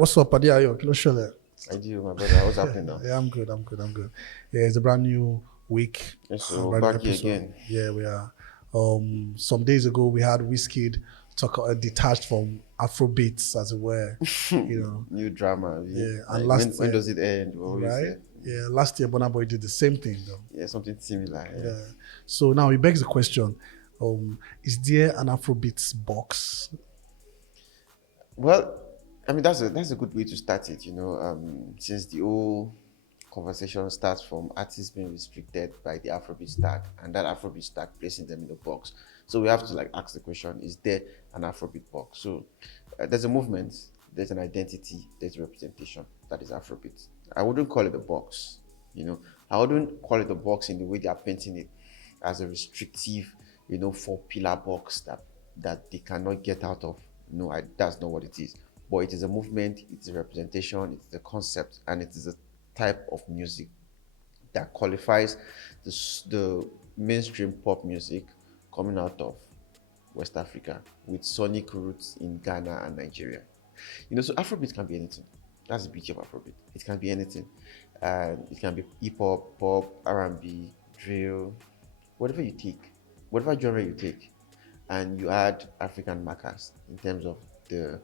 What's up, Adeayo? Kilo Shele. I do, my brother. What's happening now? Yeah, I'm good. Yeah, it's a brand new week, Yes, so brand new back here episode. again. Yeah, we are. Some days ago we had Wizkid talk detached from Afrobeats, as it were. You know, New drama. yeah. And Like last when year, does it end? We always right? say. Yeah, last year Burna Boy did the same thing though. Yeah, something similar. Yeah. Yeah. So now it begs the question: is there an Afrobeats box? Well, I mean that's a good way to start it. Since the whole conversation starts from artists being restricted by the Afrobeat tag, and that Afrobeat tag placing them in the box. So we have to like ask the question: is there an Afrobeat box? So there's a movement, there's an identity, there's a representation. That is Afrobeat. I wouldn't call it a box. I wouldn't call it a box in the way they are painting it as a restrictive, four-pillar box that they cannot get out of. No, that's not what it is. But it is a movement, it's a representation, it's a concept, and it is a type of music that qualifies the mainstream pop music coming out of West Africa with sonic roots in Ghana and Nigeria. So Afrobeat can be anything. That's the beauty of Afrobeat. It can be anything. It can be hip hop, pop, R&B, drill, whatever you take, whatever genre you take, and you add African markers in terms of the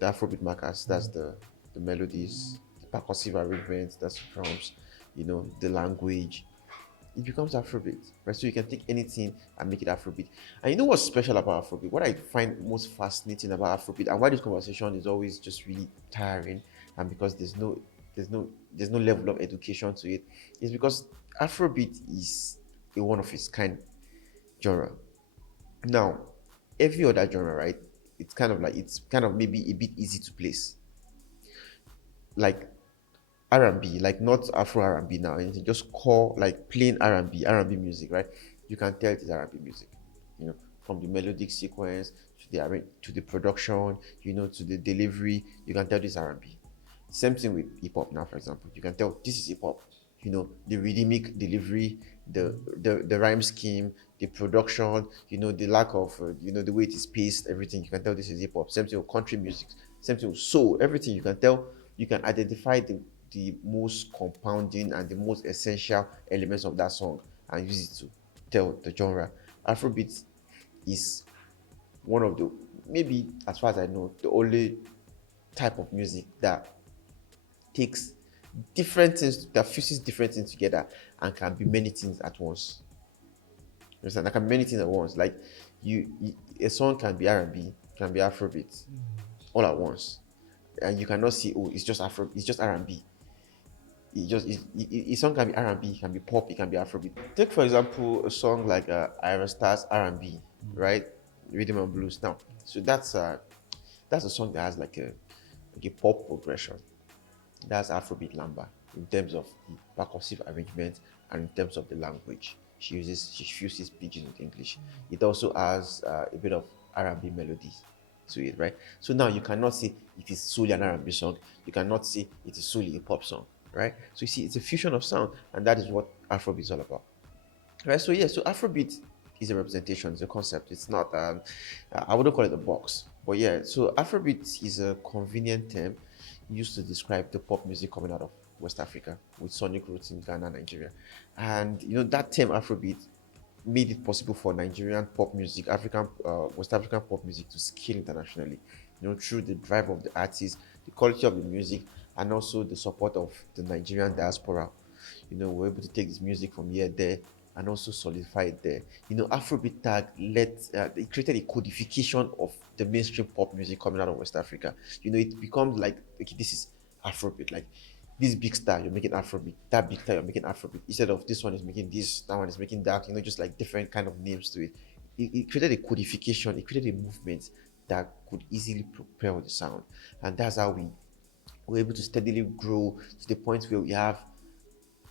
Afrobeat markers. That's the melodies, the percussive arrangements, that's drums, the language. It becomes Afrobeat, right? So you can take anything and make it Afrobeat. And you know what's special about Afrobeat? What I find most fascinating about Afrobeat, and why this conversation is always just really tiring, and because there's no level of education to it, is because Afrobeat is a one of its kind genre. Now, every other genre, right? It's kind of maybe a bit easy to place, like R&B, like not Afro R&B now, anything, just call like plain R&B music, right? You can tell it is R&B music, from the melodic sequence to the production, to the delivery, you can tell this R&B. Same thing with hip hop now, for example. You can tell this is hip hop. The rhythmic delivery, the rhyme scheme, the production, the lack of, the way it is paced, everything. You can tell this is hip hop. Same thing with country music. Same thing with soul. Everything you can tell. You can identify the most compounding and the most essential elements of that song and use it to tell the genre. Afrobeat is one of the, maybe as far as I know, the only type of music that takes different things, that fuses different things together and can be many things at once. You understand? That can be many things at once. Like a song can be R&B, can be Afrobeat, all at once, and you cannot see, oh, it's just it's just R&B. A song can be R&B, it can be pop, it can be Afrobeat. Take for example a song like Ira Star's R&B, right? Rhythm and blues. Now, so that's a song that has like a pop progression. That's Afrobeat Lamba in terms of the percussive arrangement and in terms of the language. She fuses pidgin with English. It also has a bit of R&B melodies to it, right? So now you cannot say it is solely an R&B song. You cannot say it is solely a pop song, right? So you see, it's a fusion of sound, and that is what Afrobeat is all about, right? So yeah, so Afrobeat is a representation, it's a concept. It's not, I wouldn't call it a box, but yeah. So Afrobeat is a convenient term used to describe the pop music coming out of West Africa with sonic roots in Ghana, Nigeria, and that term Afrobeat made it possible for Nigerian pop music, West African pop music to scale internationally, through the drive of the artists, the quality of the music, and also the support of the Nigerian diaspora. We're able to take this music from here, there, and also solidify it there. Afrobeat tag it created a codification of the mainstream pop music coming out of West Africa. It becomes like, okay, this is Afrobeat, like this big star, you're making Afrobeat. That big star, you're making Afrobeat. Instead of this one is making this, that one is making that. Just like different kind of names to it. It created a codification. It created a movement that could easily propel the sound, and that's how we were able to steadily grow to the point where we have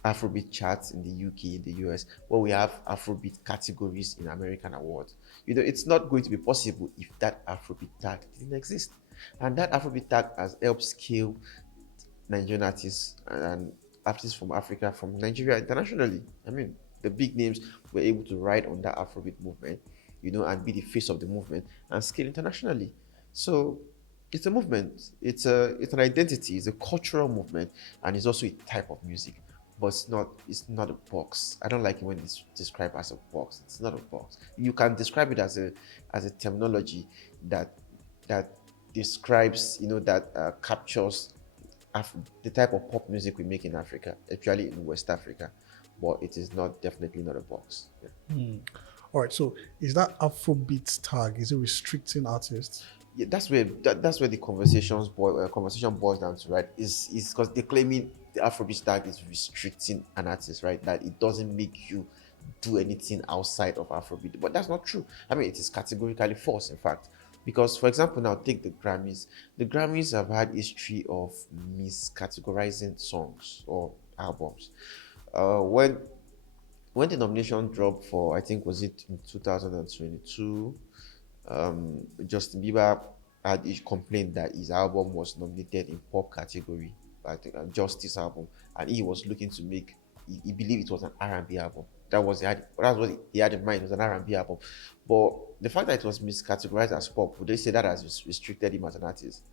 Afrobeat charts in the UK, in the US, where we have Afrobeat categories in American awards. It's not going to be possible if that Afrobeat tag didn't exist. And that Afrobeat tag has helped scale Nigerian artists and artists from Africa, from Nigeria internationally. I mean, the big names were able to ride on that Afrobeat movement, and be the face of the movement and scale internationally. So, It's a movement. It's an identity. It's a cultural movement, and it's also a type of music. But it's not a box. I don't like it when it's described as a box. It's not a box. You can describe it as a terminology that that describes, that captures the type of pop music we make in Africa, especially in West Africa. But it is not definitely not a box. Yeah. All right. So is that Afrobeats tag, is it restricting artists? Yeah, that's where the conversation boils down to, right? Is because they're claiming the Afrobeat tag is restricting an artist, right? That it doesn't make you do anything outside of Afrobeat, but that's not true. I mean, it is categorically false, in fact, because, for example, now take the Grammys. The Grammys have had history of miscategorizing songs or albums. When the nomination dropped for, I think, was it in 2022, Justin Bieber had complained that his album was nominated in pop category, I think, Justice album, and he was looking to make. He believed it was an R&B album. That's what he had in mind. It was an R&B album, but the fact that it was miscategorized as pop, would they say that has restricted him as an artist?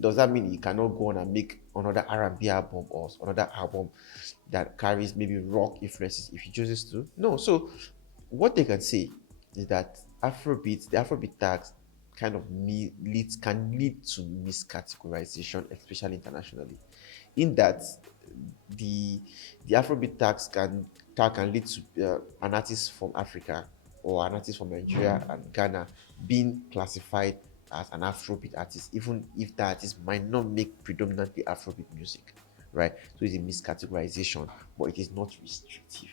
Does that mean he cannot go on and make another R&B album or another album that carries maybe rock influences if he chooses to? No. So what they can say is that the Afrobeat tags kind of can lead to miscategorization, especially internationally. In that the Afrobeat tag can lead to an artist from Africa or an artist from Nigeria and Ghana being classified as an Afrobeat artist, even if that artist might not make predominantly Afrobeat music, right? So it's a miscategorization, but it is not restrictive.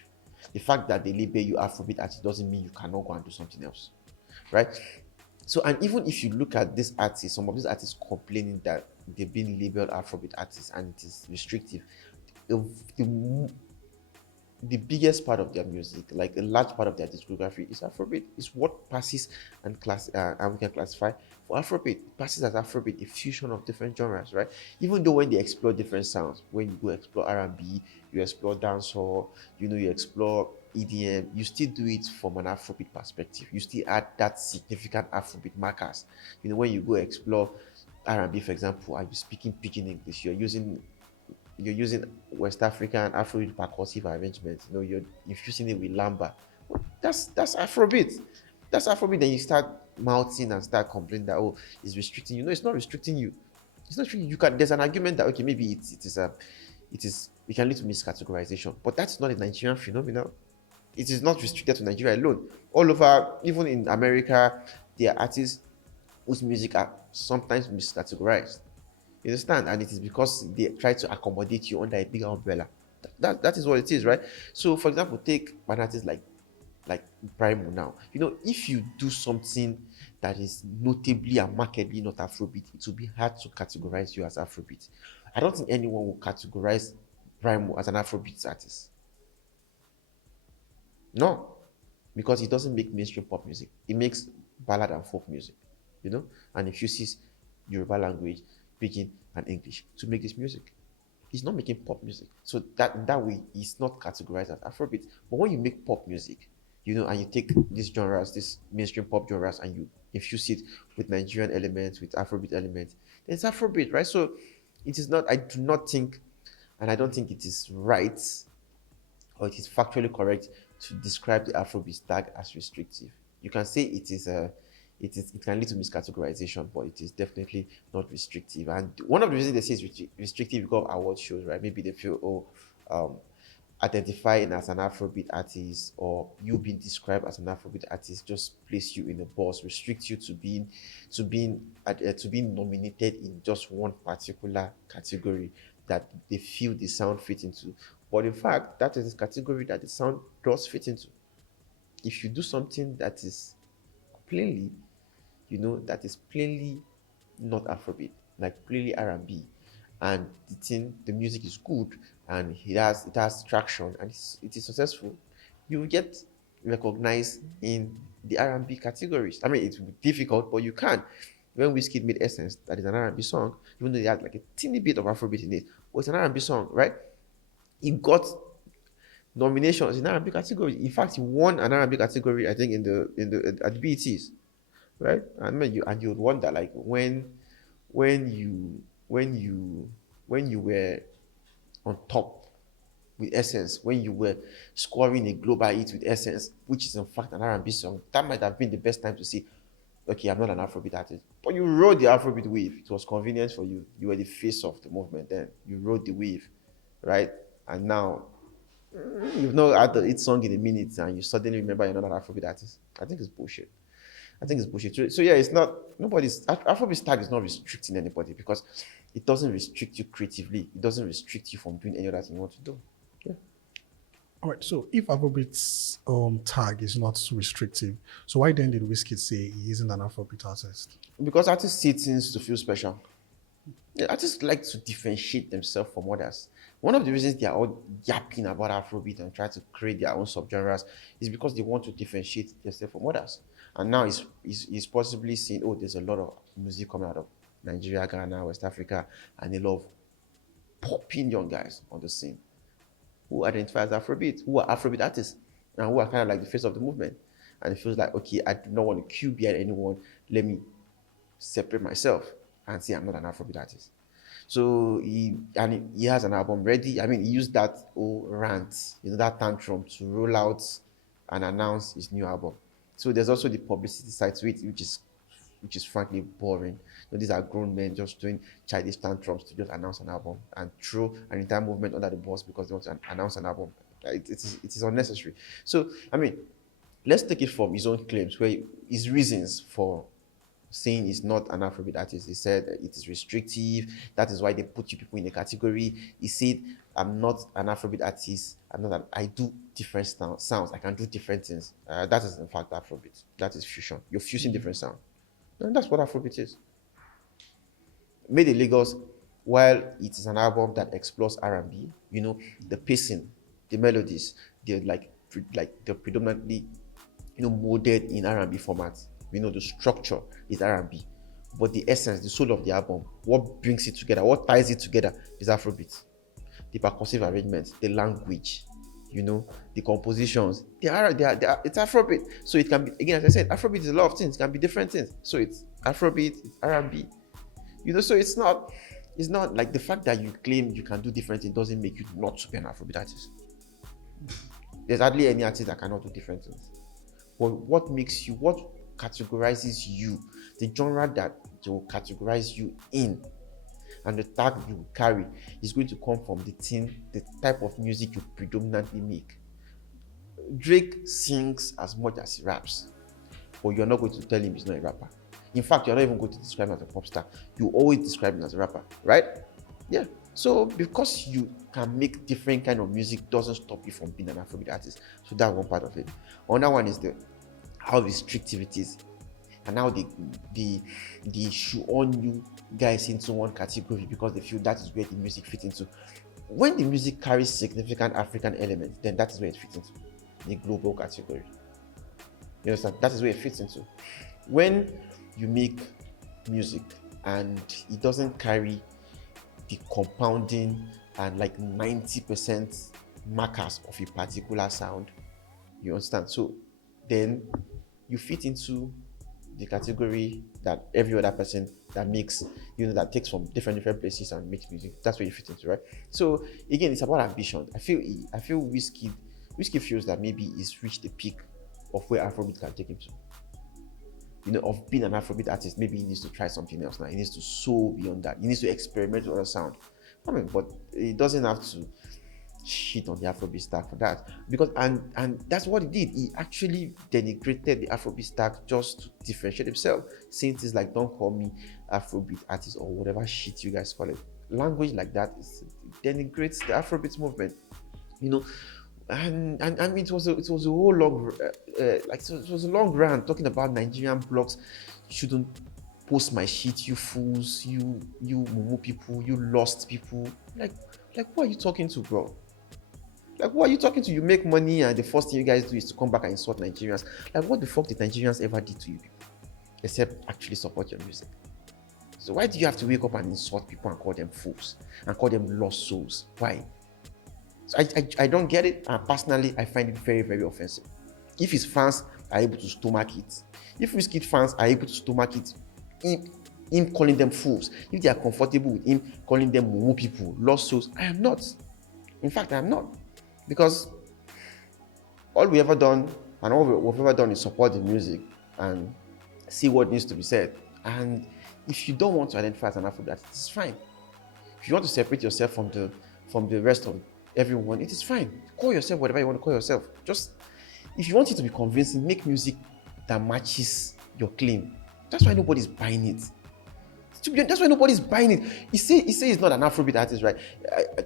The fact that they label you Afrobeat artist doesn't mean you cannot go and do something else, right? So, and even if you look at this artist, some of these artists complaining that they've been labeled Afrobeat artists and it is restrictive, the, the, the biggest part of their music, like a large part of their discography, is Afrobeat. It's what passes and we can classify for Afrobeat. It passes as Afrobeat, a fusion of different genres, right? Even though when they explore different sounds, when you go explore R&B, you explore dancehall, you explore EDM, you still do it from an Afrobeat perspective. You still add that significant Afrobeat markers. When you go explore R&B, for example, are you speaking pidgin English? You're using West African Afrobeat percussive arrangements. You're infusing it with lamba. That's Afrobeat. That's Afrobeat. Then you start mouthing and start complaining that, oh, it's restricting you. No, it's not restricting you. It's not restricting you. There's an argument that, okay, maybe it can lead to miscategorization, but that's not a Nigerian phenomenon. It is not restricted to Nigeria alone. All over, even in America, there are artists whose music are sometimes miscategorized. You understand? And it is because they try to accommodate you under a bigger umbrella. That is what it is, right? So, for example, take an artist like Primo now. If you do something that is notably and markedly not Afrobeat, it will be hard to categorize you as Afrobeat. I don't think anyone will categorize Primo as an Afrobeat artist. No, because he doesn't make mainstream pop music. He makes ballad and folk music, and infuses Yoruba language, pidgin, and English to make this music. He's not making pop music. So that way, he's not categorized as Afrobeat. But when you make pop music, and you take these genres, these mainstream pop genres, and you infuse it with Nigerian elements, with Afrobeat elements, then it's Afrobeat, right? So it is not, I do not think, and I don't think it is right, or it is factually correct to describe the Afrobeat tag as restrictive. You can say it can lead to miscategorization, but it is definitely not restrictive. And one of the reasons they say it's restrictive because of award shows, right? Maybe they feel, identifying as an Afrobeat artist or you being described as an Afrobeat artist just place you in a box, restrict you to being nominated in just one particular category that they feel the sound fit into. But in fact, that is the category that the sound does fit into. If you do something that is plainly, that is plainly not Afrobeat, like plainly R&B, and the music is good and it has traction and it is successful, you will get recognized in the R&B categories. I mean, it will be difficult, but you can. When Wizkid made Essence, that is an R&B song, even though it had like a teeny bit of Afrobeat in it, but it's an R&B song, right? He got nominations in R&B category. In fact, he won an R&B category, I think, at the BETs, right? And you would wonder, like, when when you were on top with Essence, when you were scoring a global hit with Essence, which is in fact an R&B song, that might have been the best time to say, okay, I'm not an Afrobeat artist. But you rode the Afrobeat wave. It was convenient for you. You were the face of the movement then. You rode the wave, right? And now you've not had the hit song in a minute and you suddenly remember you're not an Afrobeat artist. I think it's bullshit. I think it's bullshit. So yeah, it's not nobody's Afrobeat tag is not restricting anybody because it doesn't restrict you creatively. It doesn't restrict you from doing any other thing you want to do. Yeah. All right. So if Afrobeats tag is not so restrictive, so why then did Wizkid say he isn't an Afrobeat artist? Because artists see things to feel special. Yeah, artists like to differentiate themselves from others. One of the reasons they are all yapping about Afrobeat and trying to create their own subgenres is because they want to differentiate themselves from others. And now he's possibly seeing, oh, there's a lot of music coming out of Nigeria, Ghana, West Africa, and a lot of popping young guys on the scene who identify as Afrobeat, who are Afrobeat artists, and who are kind of like the face of the movement. And it feels like, okay, I do not want to queue behind anyone. Let me separate myself and say I'm not an Afrobeat artist. So he has an album ready. I mean, he used that old rant, that tantrum to roll out and announce his new album. So there's also the publicity side to it, which is frankly boring. These are grown men just doing childish tantrums to just announce an album and throw an entire movement under the bus because they want to announce an album. It is unnecessary. So, I mean, let's take it from his own claims, where his reasons for saying he's not an Afrobeat artist. He said it is restrictive. That is why they put you people in a category. He said, I'm not an Afrobeat artist. I do different sounds. I can do different things. That is in fact Afrobeat. That is fusion. You're fusing different sounds. And that's what Afrobeat is. Made in Lagos, while it is an album that explores R&B, the pacing, the melodies, they're they're predominantly, molded in R&B formats. The structure is R&B, but the essence, the soul of the album, what brings it together, what ties it together is Afrobeat. The percussive arrangements, the language, the compositions, it's Afrobeat. So it can be, again, as I said, Afrobeat is a lot of things, it can be different things. So it's Afrobeat, it's R&B, so it's not like the fact that you claim you can do different things doesn't make you not to be an Afrobeat artist. There's hardly any artist that cannot do different things. But what categorizes you, the genre that will categorize you in, and the tag you carry is going to come from the type of music you predominantly make. Drake sings as much as he raps, but you're not going to tell him he's not a rapper. In fact, you're not even going to describe him as a pop star. You always describe him as a rapper, right? Yeah. So because you can make different kind of music doesn't stop you from being an Afrobeat artist. So that's one part of it. Another one is how restrictive it is, and how they shoe on you guys into one category because they feel that is where the music fits into. When the music carries significant African elements, then that is where it fits into the global category. You understand? That is where it fits into. When you make music and it doesn't carry the compounding and like 90% markers of a particular sound, you understand? So then you fit into the category that every other person that makes, that takes from different places and makes music. That's where you fit into, right? So again, it's about ambition. I feel Wizkid feels that maybe he's reached the peak of where Afrobeat can take him to. Of being an Afrobeat artist, maybe he needs to try something else now. He needs to soar beyond that. He needs to experiment with other sound. But he doesn't have to shit on the Afrobeat stack for that, because and that's what he did. He actually denigrated the Afrobeat stack just to differentiate himself, saying things like, don't call me Afrobeat artist or whatever shit you guys call it. Language like that denigrates the Afrobeat movement, and I mean it was a whole long it was a long rant talking about Nigerian blogs shouldn't post my shit, you fools, you mumu people, you lost people. Like who are you talking to, bro? Like, who are you talking to? You make money and the first thing you guys do is to come back and insult Nigerians. Like, what the fuck did Nigerians ever do to you people? Except actually support your music. So why do you have to wake up and insult people and call them fools and call them lost souls? Why? So I don't get it, and personally I find it very, very offensive. If his fans are able to stomach it, if Wizkid fans are able to stomach it, him calling them fools, if they are comfortable with him calling them mumu people, lost souls, I am not. In fact, I am not. Because all we ever done and all we've ever done is support the music and see what needs to be said. And if you don't want to identify as an Afrobeat, it's fine. If you want to separate yourself from the rest of everyone, it is fine. Call yourself whatever you want to call yourself. Just if you want it to be convincing, make music that matches your claim. That's why nobody's buying it. That's why nobody's buying it. He say he's not an Afrobeat artist, right?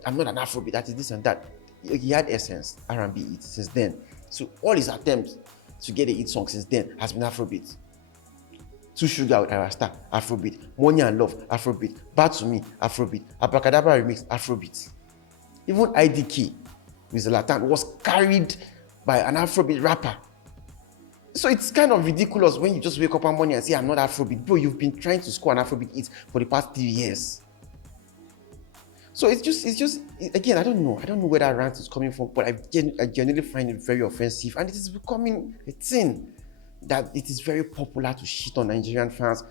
I'm not an Afrobeat artist, this and that. He had Essence, R&B hit since then. So all his attempts to get a hit song since then has been Afrobeat. Two Sugar with Arasta, Afrobeat. Money and Love, Afrobeat. Bad to Me, Afrobeat. Abracadabra Remix, Afrobeat. Even IDK with Zlatan was carried by an Afrobeat rapper. So it's kind of ridiculous when you just wake up one morning and say, I'm not Afrobeat. Bro, you've been trying to score an Afrobeat hit for the past 3 years. So it's just again, I don't know where that rant is coming from, but I genuinely find it very offensive, and it is becoming a thing that it is very popular to shit on Nigerian fans,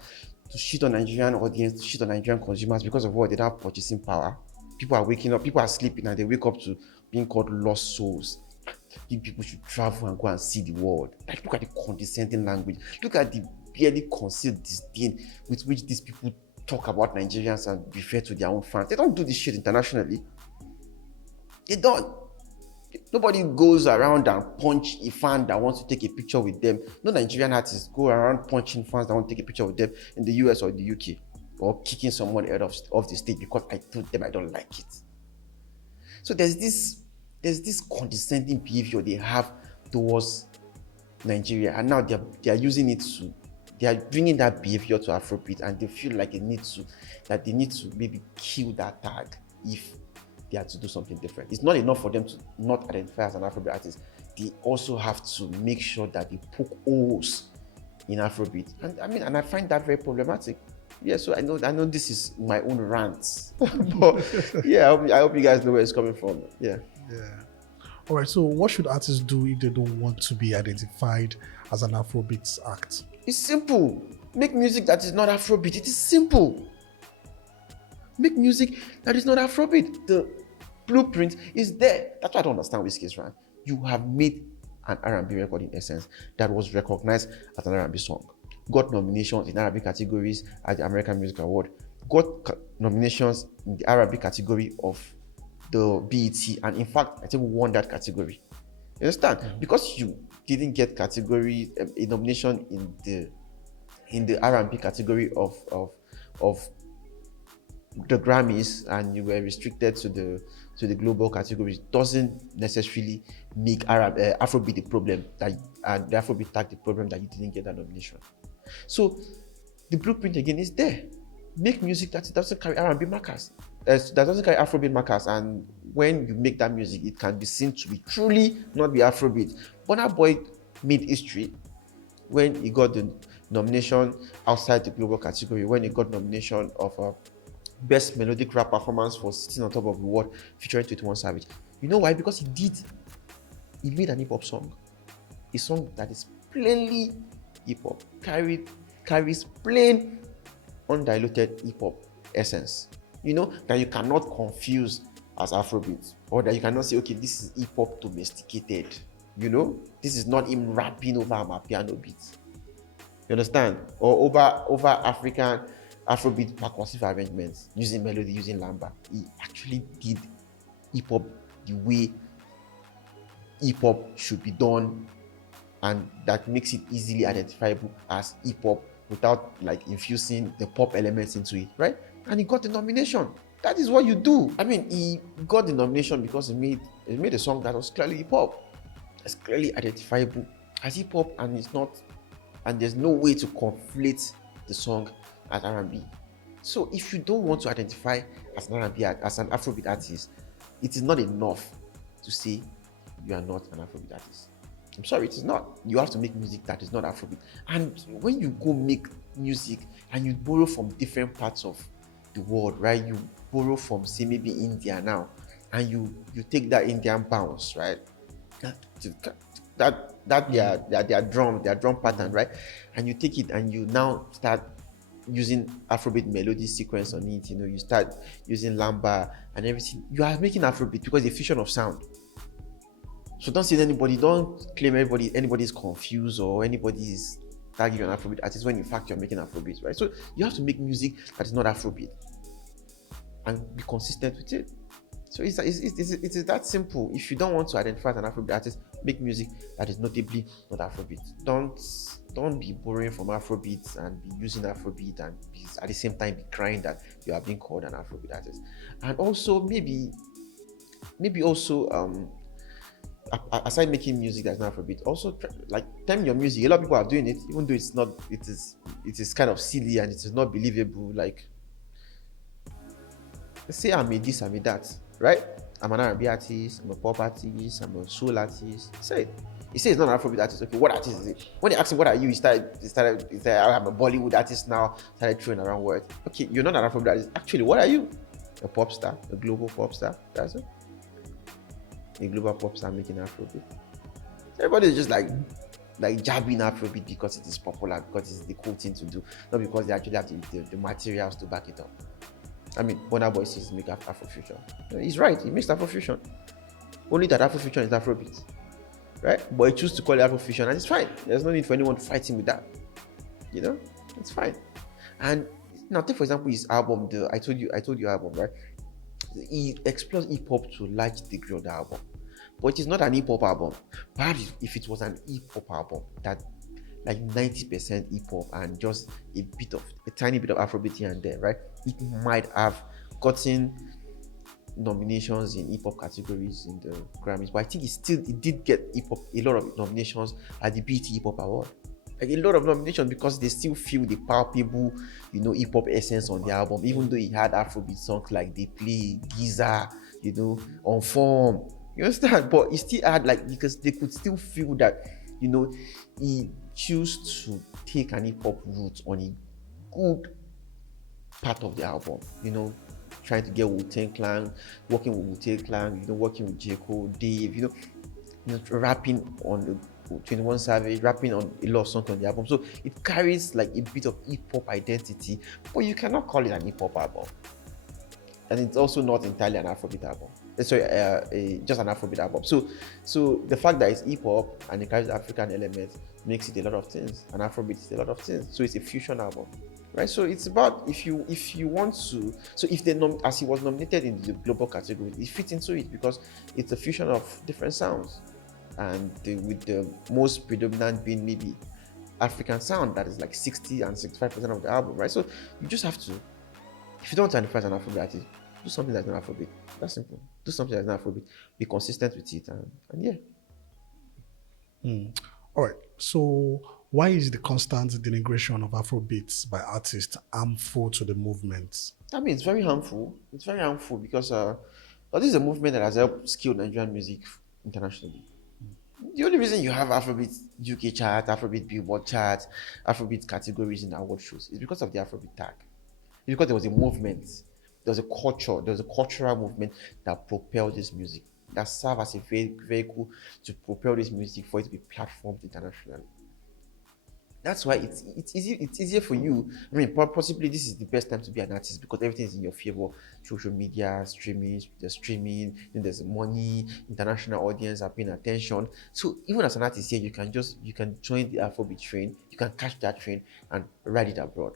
to shit on Nigerian audience, to shit on Nigerian consumers because of what they don't have purchasing power. People are waking up, people are sleeping, and they wake up to being called lost souls. People should travel and go and see the world. Like, look at the condescending language. Look at the barely concealed disdain with which these people talk about Nigerians and refer to their own fans. They don't do this shit internationally. They don't. Nobody goes around and punch a fan that wants to take a picture with them. No Nigerian artists go around punching fans that want to take a picture with them in the US or the UK, or kicking someone out of the stage because I told them I don't like it. So there's this condescending behavior they have towards Nigeria, and now they are using it to, they are bringing that behavior to Afrobeat, and they feel like they need to maybe kill that tag if they have to do something different. It's not enough for them to not identify as an Afrobeat artist. They also have to make sure that they poke holes in Afrobeat, and I find that very problematic. Yeah, so I know this is my own rant, but yeah, I hope you guys know where it's coming from. Yeah. All right. So, what should artists do if they don't want to be identified as an Afrobeats act? It's simple. Make music that is not Afrobeat. It is simple. Make music that is not Afrobeat. The blueprint is there. That's why I don't understand Wizkid's rant. You have made an R&B record in Essence that was recognized as an R&B song. Got nominations in R&B categories at the American Music Award. Got nominations in the R&B category of the BET, and in fact, I think we won that category. You understand? Mm-hmm. Because you didn't get a nomination in the R&B category of the Grammys, and you were restricted to the global categories, doesn't necessarily make Afrobeat the problem and the Afrobeat tag the problem that you didn't get that nomination. So the blueprint again is there. Make music that doesn't carry R&B markers, that doesn't carry Afrobeat markers, and when you make that music, it can be seen to be truly not be Afrobeat. Burna Boy made history when he got the nomination outside the global category, when he got nomination of Best Melodic Rap Performance for Sitting on Top of the World featuring 21 Savage. You know why? Because he made an hip-hop song. A song that is plainly hip-hop, carries plain, undiluted hip-hop essence. You know, that you cannot confuse as Afrobeat, or that you cannot say, okay, this is hip-hop domesticated. You know, this is not him rapping over my piano beats. You understand? Or over African Afrobeat percussive arrangements, using melody, using lamba. He actually did hip-hop the way hip-hop should be done, and that makes it easily identifiable as hip-hop without like infusing the pop elements into it, right? And he got the nomination. That is what you do. I mean, he got the nomination because he made a song that was clearly hip-hop. It's clearly identifiable as hip-hop, and it's not, and there's no way to conflate the song as R&B. So if you don't want to identify as an R&B, as an Afrobeat artist, it is not enough to say you are not an Afrobeat artist. I'm sorry, it is not. You have to make music that is not Afrobeat. And when you go make music and you borrow from different parts of the world, right? You borrow from, say, maybe India now, and you take that Indian bounce, right? That their drum pattern, right? And you take it and you now start using Afrobeat melody sequence on it, you start using lamba and everything, you are making Afrobeat because it's a fusion of sound. So don't claim anybody's confused or anybody's tagging you an Afrobeat artist when in fact you're making Afrobeat, right? So you have to make music that is not Afrobeat and be consistent with it. So it's that simple. If you don't want to identify as an Afrobeat artist, make music that is notably not Afrobeat. Don't be borrowing from Afrobeat and be using Afrobeat and at the same time be crying that you are being called an Afrobeat artist. And also maybe also aside making music that's not Afrobeat, also time your music. A lot of people are doing it, even though it is kind of silly and it is not believable. Like, let's say I'm a this, I'm a that, right? I'm an R&B artist, I'm a pop artist, I'm a soul artist. Say it. He says he's not an Afrobeat artist. Okay, what artist is it? When they ask him what are you, he started I'm a Bollywood artist now. Started throwing around words. Okay, you're not an Afrobeat artist. Actually, what are you? A pop star, a global pop star. That's it. A global pop star making Afrobeat. Everybody is just like jabbing Afrobeat because it is popular, because it's the cool thing to do, not because they actually have the materials to back it up. I mean, Burna Boy says make Afrofusion. He's right, he makes Afrofusion. Only that Afrofusion is Afrobeat, right? But he chooses to call it Afrofusion, and it's fine. There's no need for anyone to fight him with that. It's fine. And now, take for example his album, I told you album, right? He explores hip hop to a large degree on the album, but it is not an hip hop album. Perhaps if it was an hip hop album that like 90% hip hop and just a tiny bit of Afrobeat here and there, right? It might have gotten nominations in hip hop categories in the Grammys, but I think it did get hip hop a lot of nominations at the BET Hip Hop Award. Like a lot of nominations because they still feel the palpable, hip hop essence on the album, even though he had Afrobeat songs like They Play, Giza, On Form. You understand? But he still had because they could still feel that, he chose to take an hip hop route on a good part of the album, trying to get Wu-Tang Clan, working with Wu-Tang Clan, working with J. Cole, Dave, rapping on 21 Savage, rapping on a lot of songs on the album. So it carries like a bit of hip hop identity, but you cannot call it an hip hop album. And it's also not entirely an Afrobeat album. Sorry, just an Afrobeat album. So the fact that it's hip hop and it carries African elements makes it a lot of things. And Afrobeat is a lot of things. So it's a fusion album, right? So it's about if you want to. So if as he was nominated in the global category, it fits into it because it's a fusion of different sounds, and with the most predominant being maybe African sound that is like 60 and 65% of the album, right? So you just have to. If you don't want to identify as an Afrobeat artist, do something that's not Afrobeat. That's simple. Do something that's not Afrobeat. Be consistent with it, and yeah. All right. So why is the constant denigration of Afrobeats by artists harmful to the movement? I mean, it's very harmful. It's very harmful because this is a movement that has helped scale Nigerian music internationally. The only reason you have Afrobeat UK chart, Afrobeat Billboard chart, Afrobeat categories in award shows is because of the Afrobeat tag. Because there was a movement, there was a culture, there was a cultural movement that propelled this music, that served as a vehicle to propel this music for it to be platformed internationally. That's why it's easier for you. I mean, possibly this is the best time to be an artist because everything is in your favor. Social media, streaming, there's money, international audience are paying attention. So even as an artist here, you can join the Afrobeat train, you can catch that train and ride it abroad.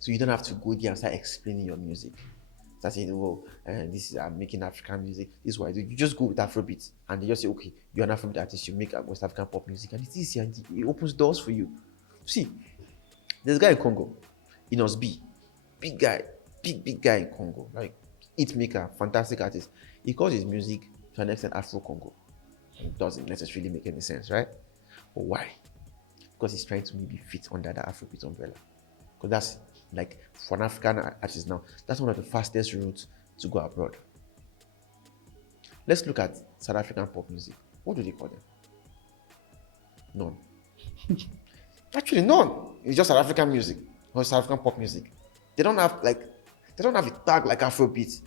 So you don't have to go there and start explaining your music. Start saying, I'm making African music. This is what I do. You just go with Afrobeat and they just say, okay, you're an Afrobeat artist, you make West African pop music, and it's easy and it opens doors for you. See, there's a guy in Congo, Inos B, big guy in Congo, like hit maker, fantastic artist. He calls his music to an extent Afro Congo. It doesn't necessarily make any sense, right? But why? Because he's trying to maybe fit under the Afrobeat umbrella. Because that's like for an African artist now, that's one of the fastest routes to go abroad. Let's look at South African pop music. What do they call them? None. Actually, none. It's just South African music or South African pop music. They don't have a tag like Afrobeat.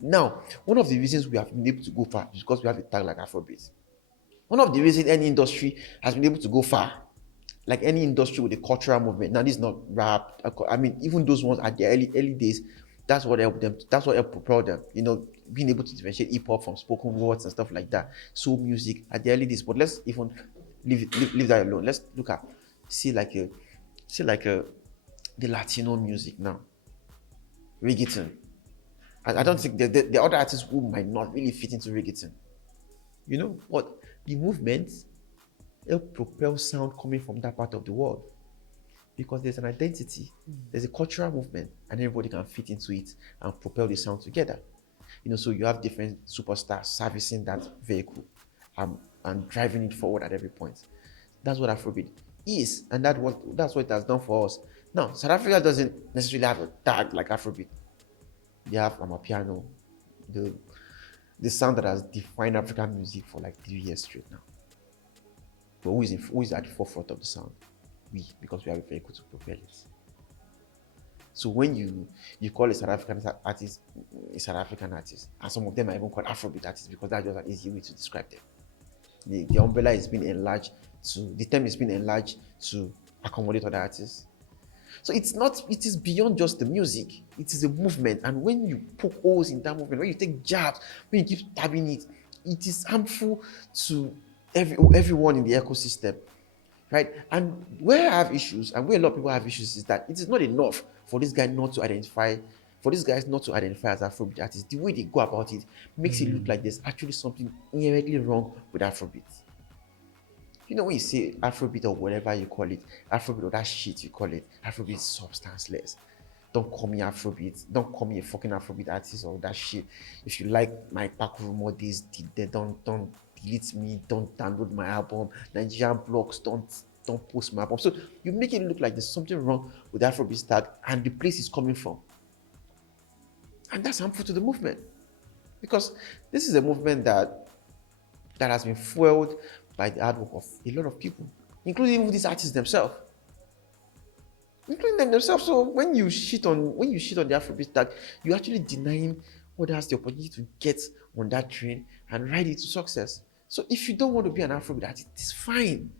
Now, one of the reasons we have been able to go far is because we have a tag like Afrobeat. One of the reasons any industry has been able to go far, like any industry with a cultural movement. Now, this is not rap. I mean, even those ones at the early days, that's what helped them. That's what helped propel them. You know, being able to differentiate hip hop from spoken words and stuff like that. Soul music at the early days. But let's even leave that alone. Let's look at see like a the Latino music now, reggaeton. I don't think the other artists who might not really fit into reggaeton. You know what? The movement help propel sound coming from that part of the world, because there's an identity, there's a cultural movement, and everybody can fit into it and propel the sound together. You know, so you have different superstars servicing that vehicle, and driving it forward at every point. That's what Afrobeat is, and that's what it has done for us. Now, South Africa doesn't necessarily have a tag like Afrobeat. They have Amapiano, the sound that has defined African music for like 3 years straight now. But who is at the forefront of the sound? We, because we have a vehicle to propel it. So when you call a South African artist a South African artist, and some of them are even called Afrobeat artists, because that's just an easy way to describe them. The umbrella is being enlarged the term is being enlarged to accommodate other artists. So it is beyond just the music, it is a movement. And when you poke holes in that movement, when you take jabs, when you keep stabbing it, it is harmful to everyone in the ecosystem, right? And where I have issues, and where a lot of people have issues, is that it is not enough for this guy not to identify, for these guys not to identify as Afrobeat artists. The way they go about it makes it look like there's actually something inherently wrong with Afrobeat. You know, when you say Afrobeat or whatever you call it, Afrobeat or that shit you call it, Afrobeat is substanceless. Don't call me Afrobeat. Don't call me a fucking Afrobeat artist or that shit. If you like my Pac Rumor days, don't delete me. Don't download my album. Nigerian blogs, don't post my album. So you make it look like there's something wrong with the Afrobeat tag and the place it's coming from. And that's harmful to the movement, because this is a movement that has been fueled by the hard work of a lot of people, including even these artists themselves. So when you shit on the Afrobeat tag, you're actually denying others the opportunity to get on that train and ride it to success. So if you don't want to be an Afrobeat artist, it's fine.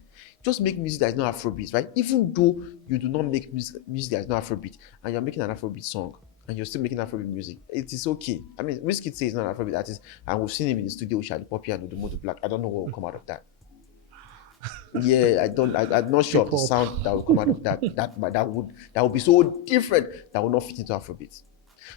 Just make music that is not Afrobeat, right? Even though you do not make music that is not Afrobeat, and you're making an Afrobeat song, and you're still making Afrobeat music, it is okay. I mean, Wizkid says he's not an Afrobeat artist, and we've seen him in the studio with Shadi Poppy and Odumodu Black. I don't know what will come out of that. Yeah, I'm not sure of the sound that will come out of that. That would be so different that will not fit into Afrobeat.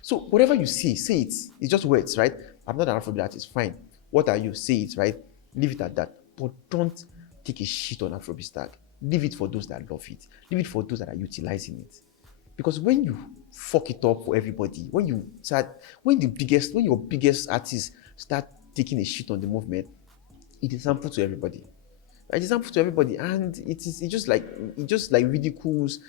So whatever you say it. It's just words, right? I'm not an Afrobeat artist. Fine. What are you? Say it, right? Leave it at that. But don't take a shit on Afrobeat tag. Leave it for those that love it. Leave it for those that are utilizing it. Because when you fuck it up for everybody, when your biggest artists start taking a shit on the movement, it is harmful to everybody. It is harmful to everybody, and it just ridicules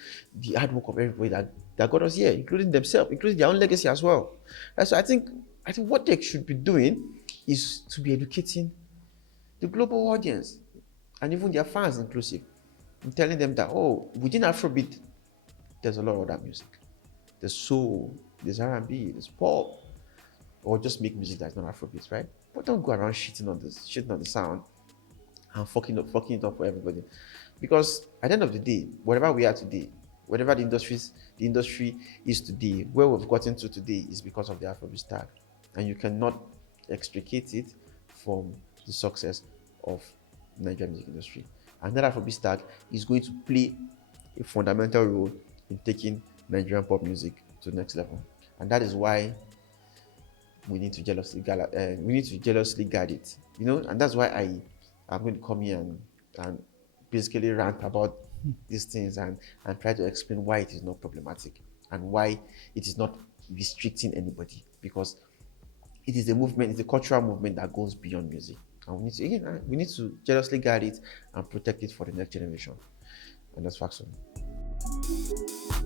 the hard work of everybody that got us here, including themselves, including their own legacy as well. And so I think what they should be doing is to be educating the global audience and even their fans inclusive, and telling them that, within Afrobeat, there's a lot of other music. There's soul, there's R&B, there's pop, or just make music that's not Afrobeat, right? But don't go around shitting on the sound and fucking it up for everybody. Because at the end of the day, wherever we are today, whatever the industry is today, where we've gotten to today is because of the Afrobeat tag. And you cannot extricate it from the success of the Nigerian music industry. And that Afrobeat tag is going to play a fundamental role in taking Nigerian pop music to the next level. And that is why we need to jealously guard it. You know, and that's why I'm going to come here and basically rant about these things and try to explain why it is not problematic and why it is not restricting anybody, because it is a movement, it's a cultural movement that goes beyond music. And we need to jealously guard it and protect it for the next generation. And that's facts on it.